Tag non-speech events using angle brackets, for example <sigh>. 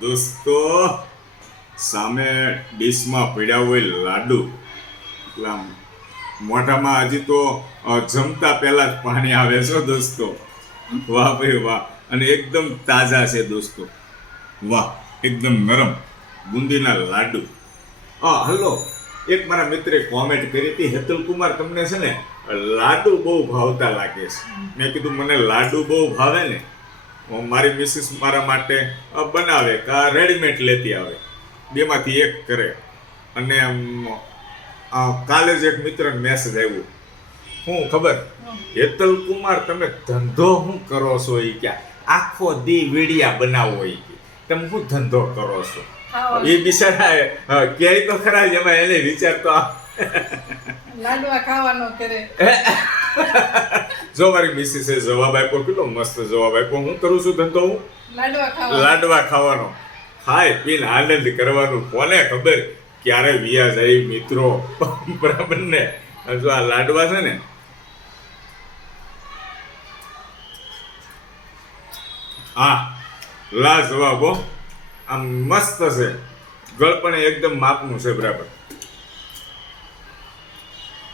દોસ્તો, સામે ડીશમાં પડ્યા હોય લાડુ. એટલા મોઢામાં હજી તો જમતા પહેલા જ પાણી આવે છે દોસ્તો. વાહ ભાઈ વાહ. અને એકદમ તાજા છે દોસ્તો. વાહ, એકદમ નરમ બુંદીના લાડુ. હા હલો, એક મારા મિત્રે કોમેન્ટ કરી હતી. હેતુલ કુમાર તમને છે ને, લાડુ બહુ ભાવતા લાગે છે. મેં કીધું, મને લાડુ બહુ ભાવે ને. મારી મિસિસ મારા માટે બનાવે કા રેડીમેડ લેતી આવે. બેમાંથી એક કરે. અને કાલે જ એક મિત્રને મેસેજ આવ્યો. હું ખબર? હેતલ કુમાર તમે ધંધો શું કરો છો એ ક્યાં? આખો દી વીડિયા બનાવો એ કે તમે શું ધંધો કરો છો? એ બિચારા ક્યાંય તો ખરા જ એમાં એને વિચાર તો લાડવા ખાવાનો કરે. <laughs> <laughs> જો મારી મિસિસે જવાબ આપ્યો કેટલો મસ્ત જવાબ આપ્યો. હું કરું છું ધંધો હું? લાડવા ખાવાનો. હાય પીન ખાય પીને આનંદ કરવાનું. કોને ખબર ક્યારે વિયા જાય મિત્રો? <laughs> બરાબર ને? જો આ લાડવા છે ને. હા લા જવાબ આમ મસ્ત છે. ગળપણ એકદમ માપનું છે બરાબર.